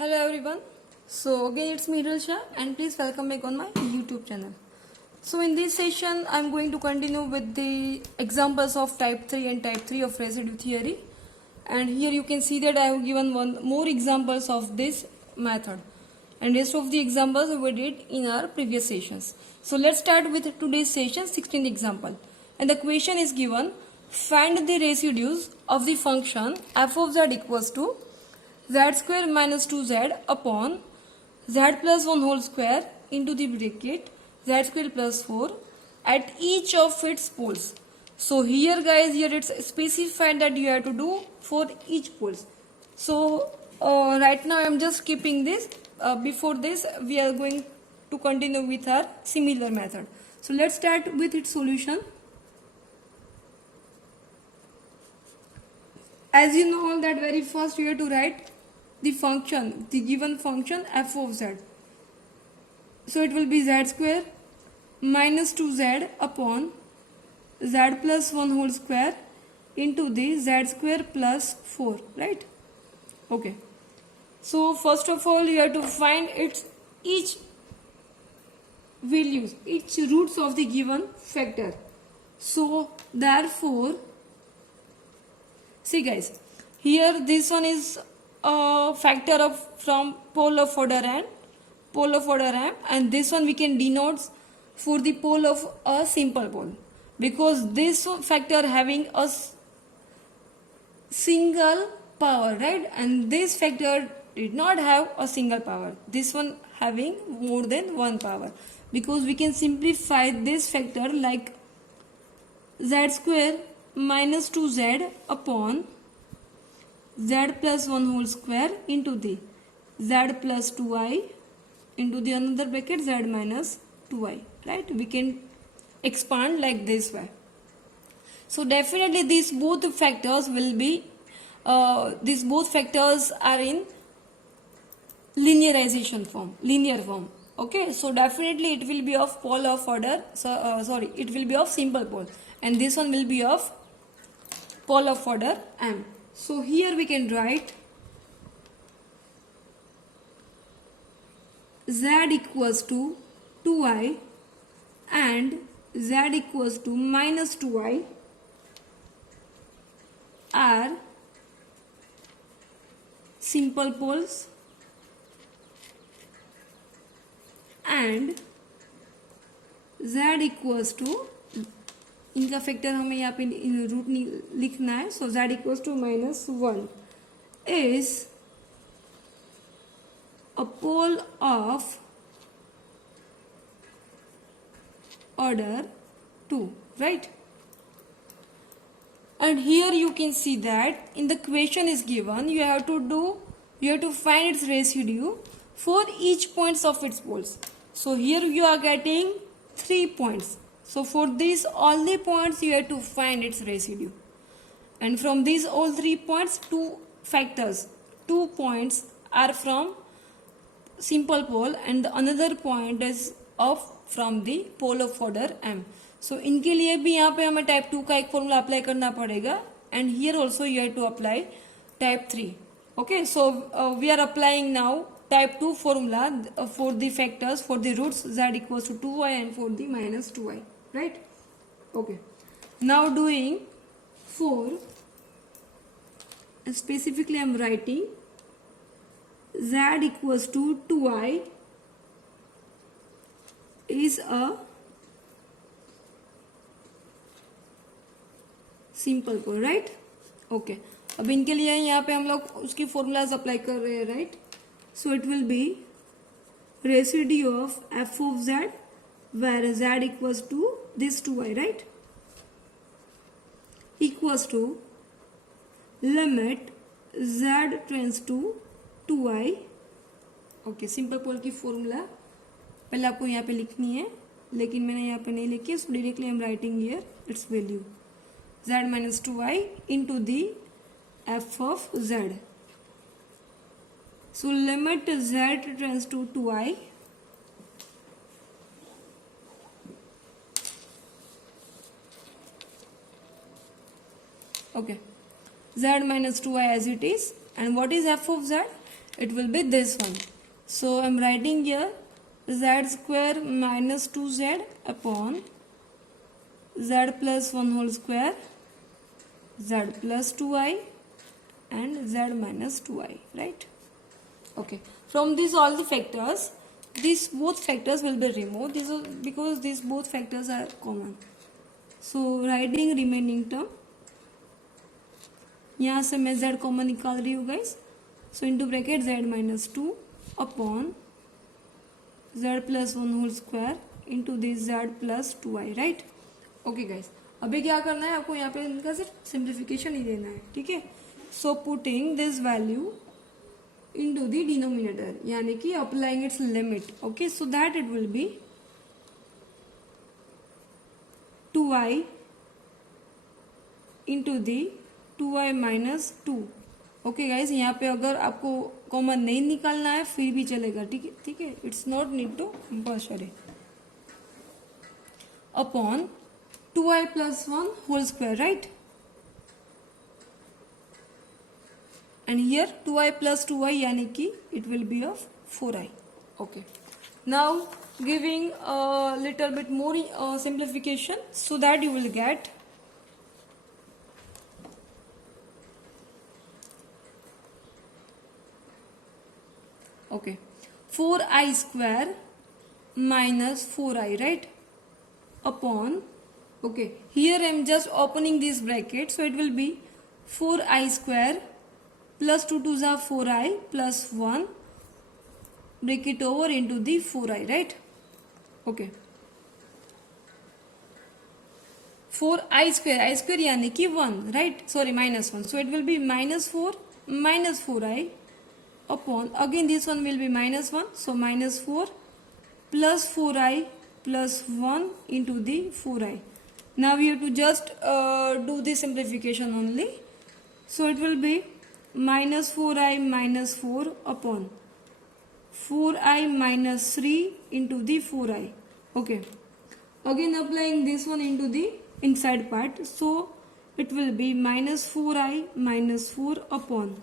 Hello everyone. So again it's me Dilsha and please welcome back on my YouTube channel. So in this session I'm going to continue with the examples of type 3 and type 3 of residue theory, and here you can see that I have given one more examples of this method, and rest of the examples we did in our previous sessions. So let's start with today's session 16th example, and the question is given: find the residues of the function f of z equals to z square minus 2z upon z plus 1 whole square into the bracket z square plus 4 at each of its poles. So here guys, here it's specified that you have to do for each poles. So right now I am just skipping this. Before this we are going to continue with our similar method. So let's start with its solution. As you know that very first you have to write the function, the given function f of z. So it will be z square minus 2z upon z plus 1 whole square into the z square plus 4, right? Okay. So first of all you have to find each values, each roots of the given factor. So therefore, see guys, here this one is a factor of from pole of order m, and this one we can denote for the pole of a simple pole, because this factor having a single power, right? And this factor did not have a single power, this one having more than one power, because we can simplify this factor like z square minus 2z upon z plus 1 whole square into the z plus 2i into the another bracket z minus 2i, right? We can expand like this way. So definitely these both factors will be these both factors are in linearization form, linear form. Okay, so definitely it will be of pole of order, it will be of simple pole, and this one will be of pole of order m. So here we can write z equals to 2i and z equals to minus 2i are simple poles, and z equals to, इनका factor हमें यहाँ पे root लिखना है. So z equals to minus 1 is a pole of order 2, right? And here you can see that in the question is given, you have to find its residue for each points of its poles. So here you are getting 3 points. So for these all the points you have to find its residue, and from these all 3 points 2 points are from simple pole and the another point is from the pole of order m. So इनके लिए भी यहाँ पे हमें type 2 का एक formula apply करना पड़ेगा, and here also you have to apply type 3. Okay, so we are applying now type 2 formula for the factors, for the roots z equals to 2i and for the minus 2i, right? Okay, now doing for, specifically I am writing z equals to 2i is a simple pole, right? Okay, अब इनके लिए यहाँ पे हम लोग उसकी formulas apply कर रहे हैं, right? So it will be residue of F of Z where Z equals to this 2i, right? Equals to limit Z tends to 2i. Okay, simple pole की फॉर्मूला पहले आपको यहाँ पे लिखनी है, लेकिन मैंने यहाँ पे नहीं लिखी, सो directly I am writing here it's value z minus 2i into the f of z. So limit z tends to 2i okay, z minus 2i as it is, and what is f of z? it will be this one. So I'm writing here z square minus 2z upon z plus 1 whole square, z plus 2i and z minus 2i, right? Okay, from these all the factors, these both factors will be removed, because these both factors are common. So writing remaining term, यहाँ से मैं z common निकाल रही हूँ guys. So into bracket z minus 2 upon z plus 1 whole square into this z plus 2i, right? Okay guys, अभी क्या करना है आपको, यहाँ पे इनका सिर्फ सिंप्लीफिकेशन ही देना है, ठीक है? So putting this value into the denominator, यानी कि applying its limit. Okay, so that it will be 2i into the 2i minus 2. Okay guys, यहाँ पे अगर आपको कॉमन नहीं निकालना है फिर भी चलेगा, ठीक है? ठीक है, it's not need to compulsory. Upon 2i plus 1 whole square, right? And here 2i plus 2i, यानी कि it will be of 4i. Okay. Now giving a little bit more simplification so that you will get okay 4i square minus 4i, right? Upon, okay, here I am just opening this bracket, so it will be 4i square plus 2 2s are 4i plus 1, break it over into the 4i, right? Okay, 4i square यानी कि 1, right? Sorry, minus 1, so it will be minus 4 minus 4i upon, again this one will be minus 1, so minus 4 plus 4i plus 1 into the 4i. Now we have to just do the simplification only, so it will be minus 4i minus 4 upon 4i minus 3 into the 4i. Okay, again applying this one into the inside part, so it will be minus 4i minus 4 upon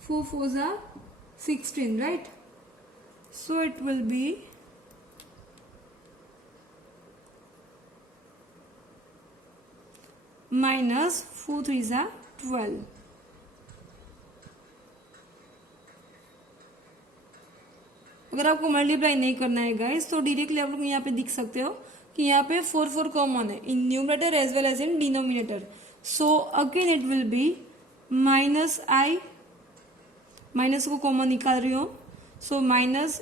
4 4s are 16, right? So it will be minus 4 3s are 12. अगर आपको multiply नहीं करना है guys, तो directly आप लोग यहाँ पे दिख सकते हो कि यहाँ पे 4 4 कॉमन है in numerator as well as in denominator. So again it will be minus i, minus को कॉमन निकाल रही हूँ, so minus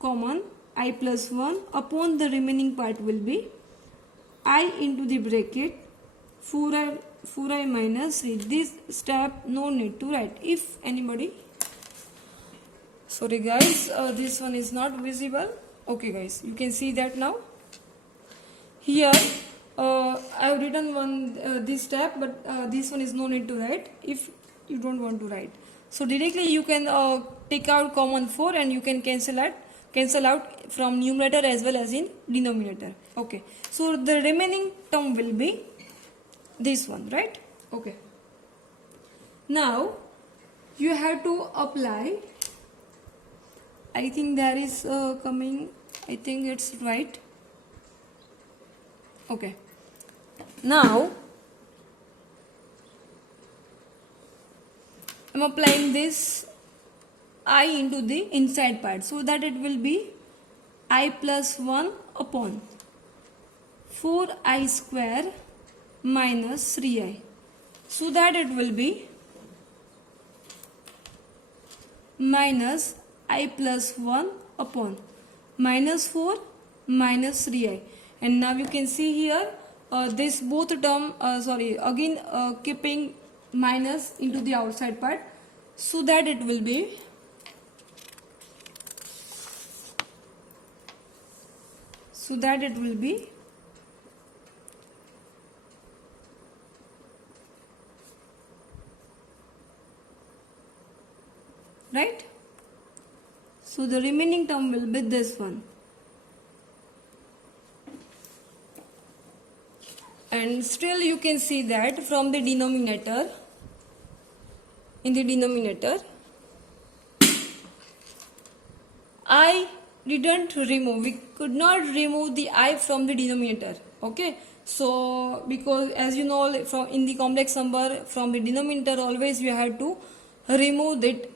common i plus 1 upon the remaining part will be i into the bracket 4i minus 3. This step no need to write. If anybody, sorry guys, this one is not visible. Okay guys, you can see that now. Here I have written this step, but this one is no need to write if you don't want to write. So directly you can take out common 4 and you can cancel out from numerator as well as in denominator. Okay, so the remaining term will be this one, right? Okay, now you have to apply, I think there is coming, I think it's right. Okay, now I'm applying this I into the inside part, so that it will be I plus 1 upon 4i square minus 3i, so that it will be minus I plus 1 upon minus 4 minus 3i. And now you can see here this both term, again keeping minus into the outside part, so that it will be right. So the remaining term will be this one, and still you can see that from the denominator, in the denominator I didn't remove, we could not remove the I from the denominator. Okay, so because as you know, from in the complex number, from the denominator always you have to remove it,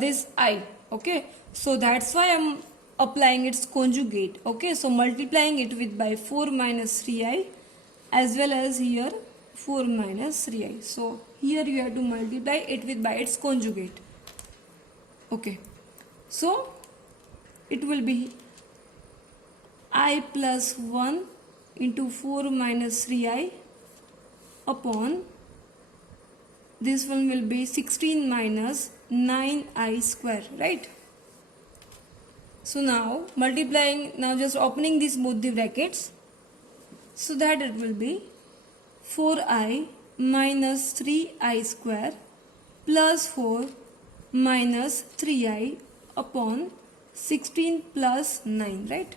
this I. Okay, so that's why I'm applying its conjugate. Okay, so multiplying it with by 4 minus 3i, as well as here 4 minus 3i. So here you have to multiply it with by its conjugate. Okay, so it will be I plus 1 into 4 minus 3i upon, this one will be 16 minus 9i square, right? So now multiplying, now just opening these both the brackets, so that it will be 4i minus 3i square plus 4 minus 3i upon 16 plus 9, right?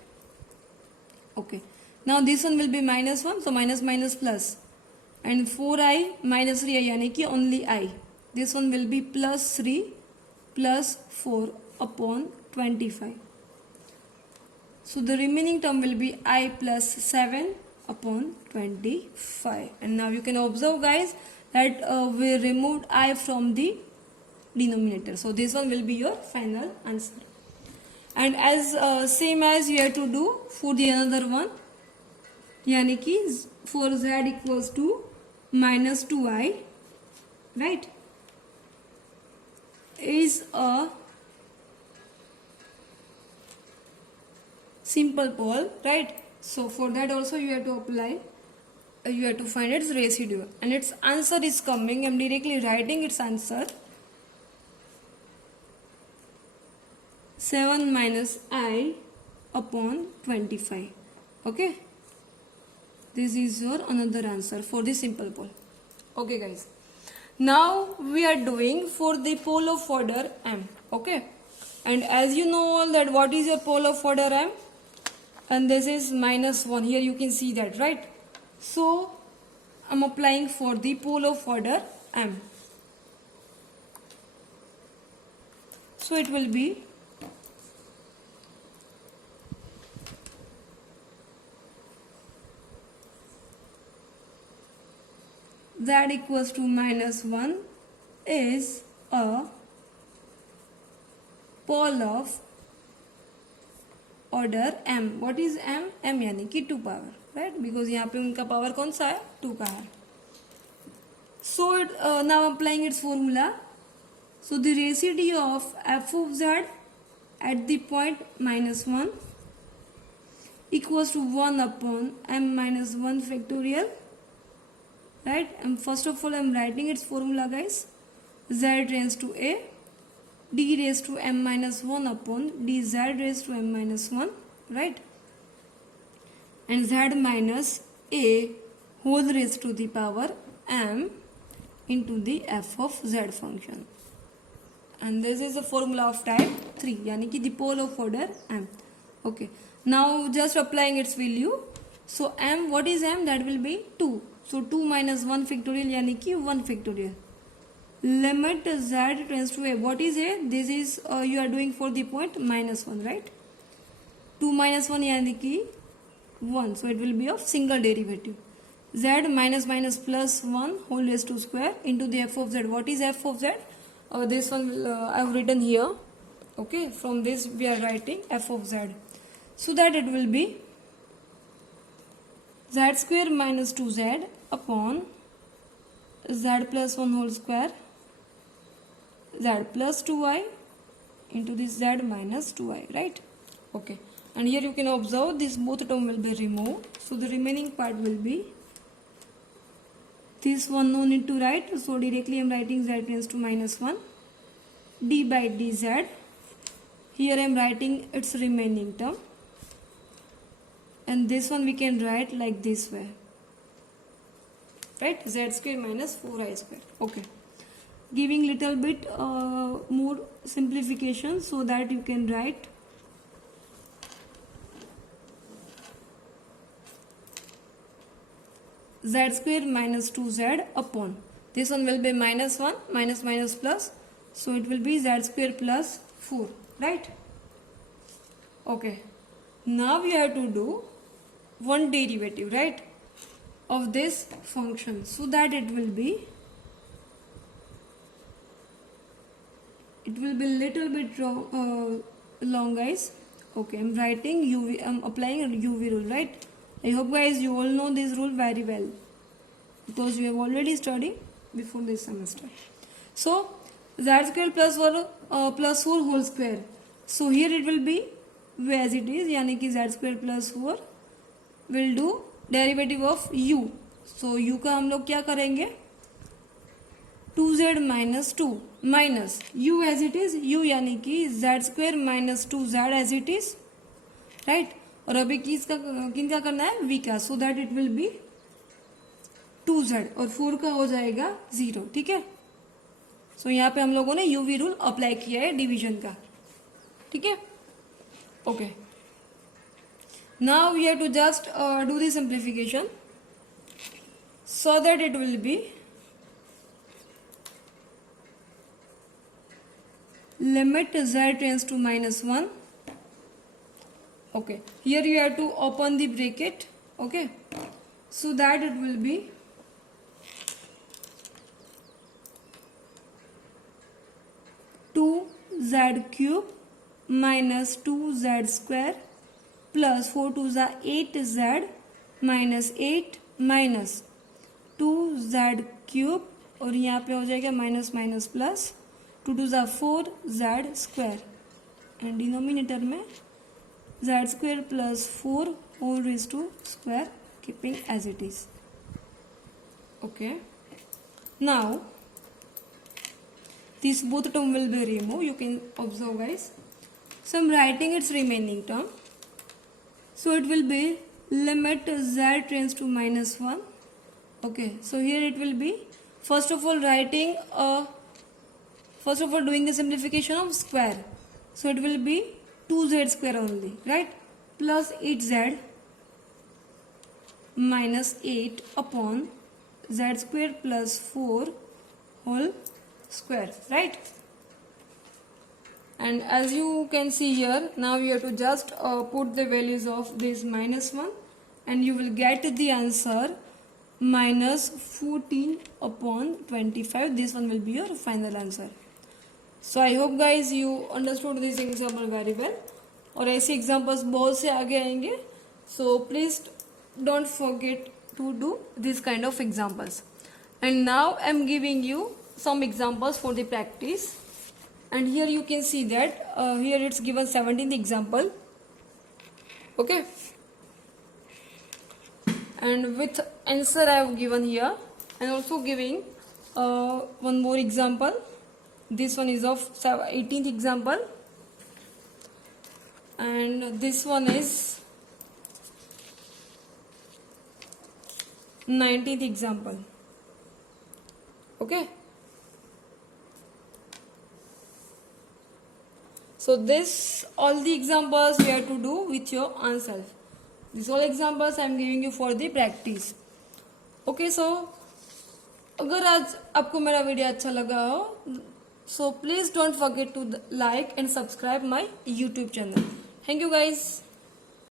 Okay, now this one will be minus 1, so minus minus plus, and 4i minus 3i यानी कि only I, this one will be plus 3 plus 4 upon 25. So the remaining term will be I plus 7 upon 25. And now you can observe guys that we removed I from the denominator. So this one will be your final answer. And as same as you have to do for the another one, यानी कि for z equals to minus 2i, right, is a simple pole, right? So for that also you have to apply, you have to find its residue, and its answer is coming. I'm directly writing its answer, 7 minus I upon 25. Okay, this is your another answer for the simple pole. Okay guys, now we are doing for the pole of order m. Okay, and as you know all that what is your pole of order m, and this is minus 1, here you can see that, right? So I'm applying for the pole of order m, so it will be z equals to minus 1 is a pole of order m. What is m? m यानी कि 2 power, right? Because यहाँ पे उनका power कौन सा है? 2 का है. So now applying its formula. So the residue of f of z at the point minus 1 equals to 1 upon m minus 1 factorial, right? And first of all I'm writing its formula guys. Z raised to a d raised to m minus 1 upon dz raised to m minus 1, right? And z minus a whole raised to the power m into the f of z function. And this is the formula of type 3, yani ki the pole of order m. Okay, now just applying its value. So m, what is m? That will be 2. So 2 minus 1 factorial yani ki 1 factorial. Limit z tends to a. What is a? This is you are doing for the point minus 1, right? 2 minus 1 yani ki 1. So it will be of single derivative. Z minus minus plus 1 whole raised to square into the f of z. What is f of z? This one I have written here. Okay, from this we are writing f of z. So that it will be z square minus 2z upon z plus 1 whole square z plus 2i into this z minus 2i, right? Okay, and here you can observe this both term will be removed. So the remaining part will be this one, no need to write, so directly I am writing z tends to minus 1 d by dz. Here I am writing its remaining term, and this one we can write like this way, right? Z square minus 4i square. Okay, giving little bit more simplification so that you can write z square minus 2z upon, this one will be minus 1 minus minus plus, so it will be z square plus 4, right? Okay, now we have to do one derivative, right, of this function, so that it will be little bit long, guys. Okay, I'm writing UV, I'm applying a UV rule, right? I hope guys you all know this rule very well, because you have already studied before this semester. So z square plus 4 whole square. So here it will be as it is, यानी कि z square plus 4 will do derivative of u. So u का हम लोग क्या करेंगे, 2z minus 2 minus u as it is, u यानी कि z square minus 2z as it is, right? और अभी किसका करना है, v का, so that it will be 2z और 4 का हो जाएगा 0, ठीक है. सो यहाँ पे हम लोगों ने यूवी रूल अप्लाई किया है डिवीजन का, ठीक है. Okay, now we have to just do the simplification, so that it will be limit z tends to -1. okay, here you have to open the bracket, okay, so that it will be 2z cube minus 2z square plus 4 2 za 8z minus 8 minus 2z cube, और यहाँ पे हो जाएगा minus minus plus 2 2 जा 4z square, and denominator में z square plus 4 whole raised to square, keeping as it is. Okay, now this both term will be removed, you can observe guys. So I'm writing its remaining term, so it will be limit z tends to -1. okay, so here it will be first of all doing the simplification of square, so it will be 2z square only, right, plus 8z minus 8 upon z square plus 4 whole square, right? And as you can see here, now you have to just put the values of this -1 and you will get the answer -14 upon 25. This one will be your final answer. So I hope guys you understood this example very well, और ऐसे examples बहुत से आगे आएंगे, so please don't forget to do this kind of examples. And now I am giving you some examples for the practice, and here you can see that here it's given 17th example, okay, and with answer I have given here, and also giving one more example. This one is of 18th example, and this one is 19th example, okay. So this all the examples you have to do with your own self. These all examples I am giving you for the practice, okay. So अगर आज आपको मेरा video अच्छा लगा हो, so please don't forget to like and subscribe my YouTube channel. Thank you guys.